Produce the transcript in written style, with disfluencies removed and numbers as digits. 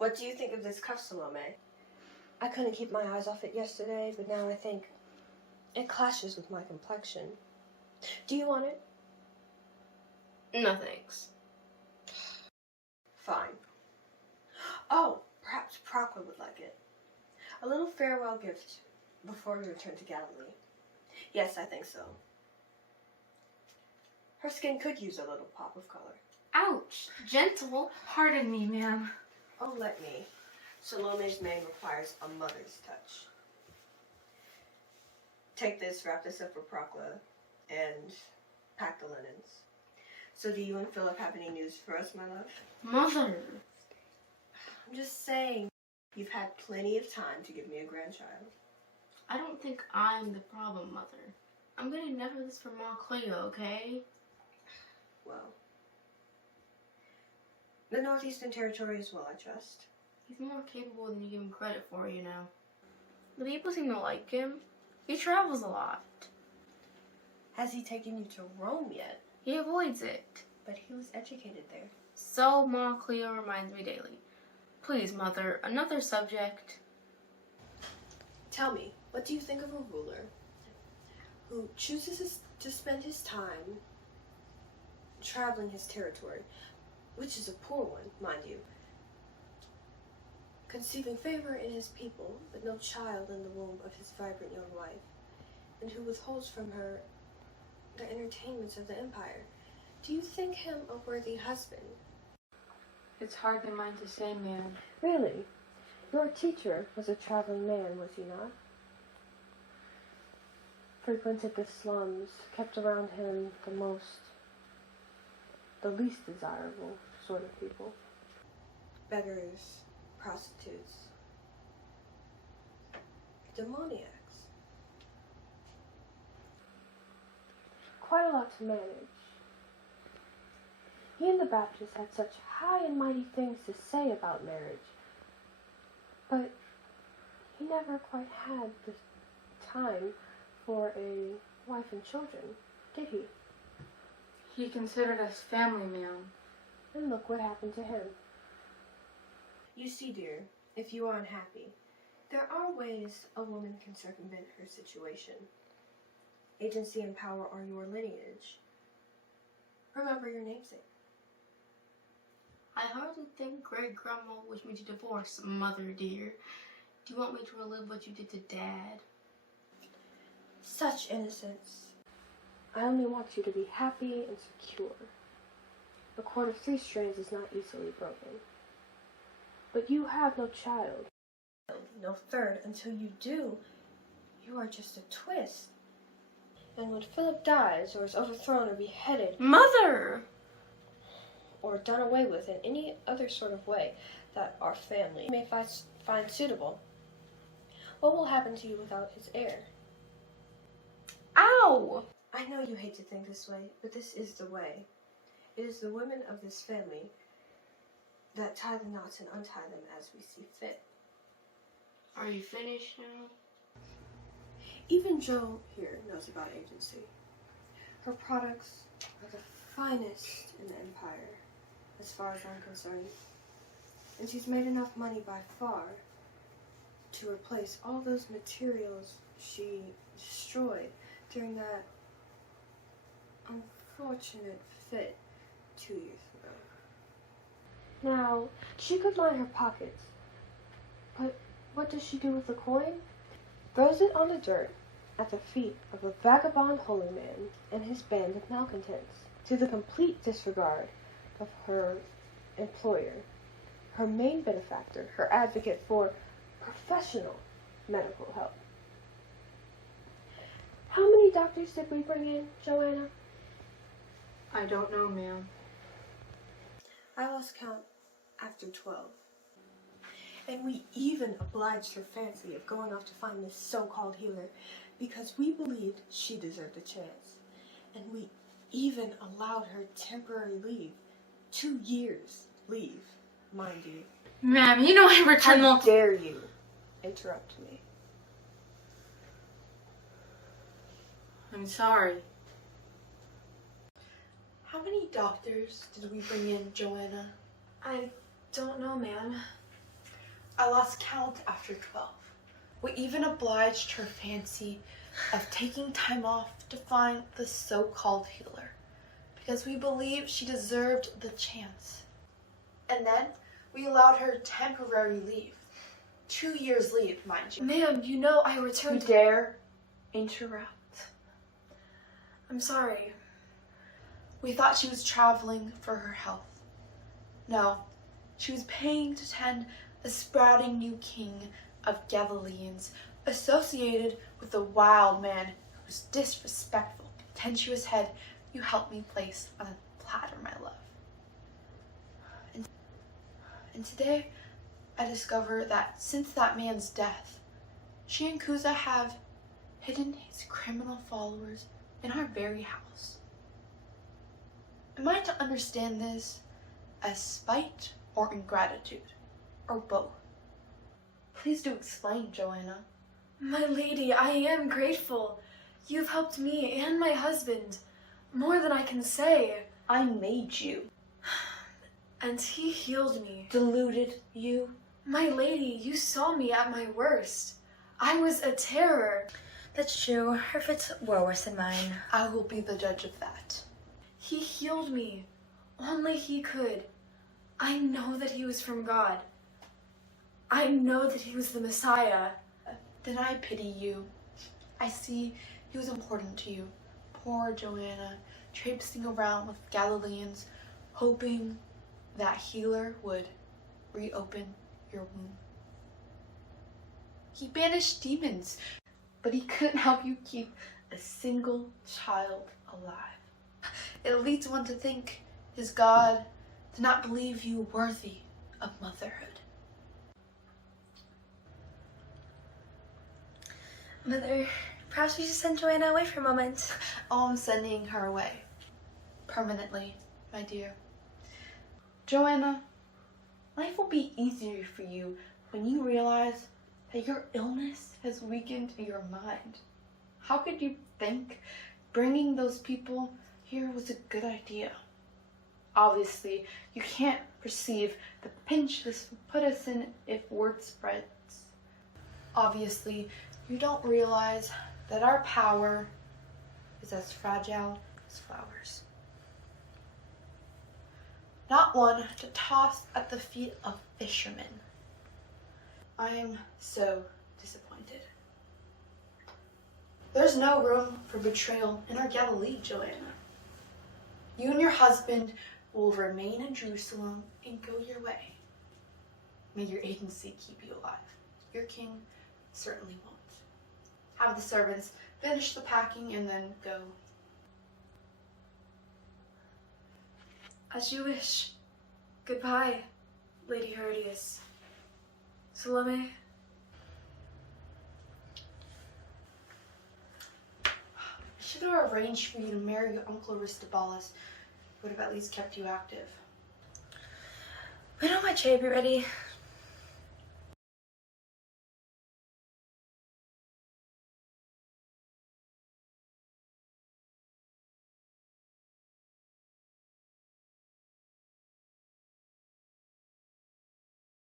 What do you think of this cuff, Salome? I couldn't keep my eyes off it yesterday, but now I think it clashes with my complexion. Do you want it? No thanks. Fine. Oh, perhaps Procla would like it. A little farewell gift before we return to Galilee. Yes, I think so. Her skin could use a little pop of color. Ouch! Gentle. Pardon me, ma'am. Oh, let me. Salome's mane requires a mother's touch. Take this, wrap this up for Procla, and pack the linens. So do you and Philip have any news for us, my love? Mother! I'm just saying, you've had plenty of time to give me a grandchild. I don't think I'm the problem, Mother. I'm gonna never this for Ma Cleo, okay? Well, the Northeastern Territory as well, I trust. He's more capable than you give him credit for, you know. The people seem to like him. He travels a lot. Has he taken you to Rome yet? He avoids it. But he was educated there. So Ma Cleo reminds me daily. Please, Mother, another subject. Tell me, what do you think of a ruler who chooses to spend his time traveling his territory, which is a poor one, mind you, conceiving favor in his people, but no child in the womb of his vibrant young wife, and who withholds from her the entertainments of the empire? Do you think him a worthy husband? It's hardly mine to say, ma'am. Really? Your teacher was a traveling man, was he not? Frequented the slums, kept around him the least desirable sort of people. Beggars, prostitutes, demoniacs. Quite a lot to manage. He and the Baptists had such high and mighty things to say about marriage, but he never quite had the time for a wife and children, did he? He considered us family, ma'am. And look what happened to him. You see, dear, if you are unhappy, there are ways a woman can circumvent her situation. Agency and power are your lineage. Remember your namesake. I hardly think Great Grandma wished me to divorce, Mother dear. Do you want me to relive what you did to Dad? Such innocence. I only want you to be happy and secure. A cord of 3 strands is not easily broken. But you have no child. No third. Until you do, you are just a twist. And when Philip dies, or is overthrown or beheaded, Mother! or done away with in any other sort of way that our family may find suitable, what will happen to you without his heir? Ow! I know you hate to think this way, but this is the way. It is the women of this family that tie the knots and untie them as we see fit. Are you finished now? Even Jo here knows about agency. Her products are the finest in the empire, as far as I'm concerned. And she's made enough money by far to replace all those materials she destroyed during that unfortunate fit 2 years ago. Now, she could line her pockets, but what does she do with the coin? Throws it on the dirt at the feet of a vagabond holy man and his band of malcontents, to the complete disregard of her employer, her main benefactor, her advocate for professional medical help. How many doctors did we bring in, Joanna? I don't know, ma'am. I lost count after 12. And we even obliged her fancy of going off to find this so-called healer because we believed she deserved a chance. And we even allowed her temporary leave. 2 years leave, mind you. Ma'am, you know I returned How dare you interrupt me? I'm sorry. How many doctors did we bring in, Joanna? I don't know, ma'am. I lost count after 12. We even obliged her fancy of taking time off to find the so-called healer, because we believed she deserved the chance. And then we allowed her temporary leave. 2 years leave, mind you. Ma'am, you know I returned. You dare interrupt? I'm sorry. We thought she was traveling for her health. No, she was paying to attend a sprouting new king of Galileans, associated with a wild man whose disrespectful, contentious head you helped me place on a platter, my love. And today, I discover that since that man's death, she and Kuza have hidden his criminal followers in our very house. Am I to understand this as spite or ingratitude, or both? Please do explain, Joanna. My lady, I am grateful. You've helped me and my husband. More than I can say. I made you. And he healed me. Deluded you. My lady, you saw me at my worst. I was a terror. That's true. Her fits were worse than mine. I will be the judge of that. He healed me. Only he could. I know that he was from God. I know that he was the Messiah. Then I pity you. I see he was important to you. Poor Joanna, traipsing around with Galileans, hoping that healer would reopen your womb. He banished demons, but he couldn't help you keep a single child alive. It leads one to think his God did not believe you worthy of motherhood. Mother, perhaps we should send Joanna away for a moment. Oh, I'm sending her away. Permanently, my dear. Joanna, life will be easier for you when you realize that your illness has weakened your mind. How could you think bringing those people here was a good idea? Obviously, you can't perceive the pinch this would put us in if word spreads. Obviously, you don't realize that our power is as fragile as flowers. Not one to toss at the feet of fishermen. I am so disappointed. There's no room for betrayal in our Galilee, Joanna. You and your husband will remain in Jerusalem and go your way. May your agency keep you alive. Your king certainly won't. Have the servants finish the packing and then go. As you wish. Goodbye, Lady Herodias. Salome. I should have arranged for you to marry your uncle Aristobulus. Would have at least kept you active. When will my tray be ready?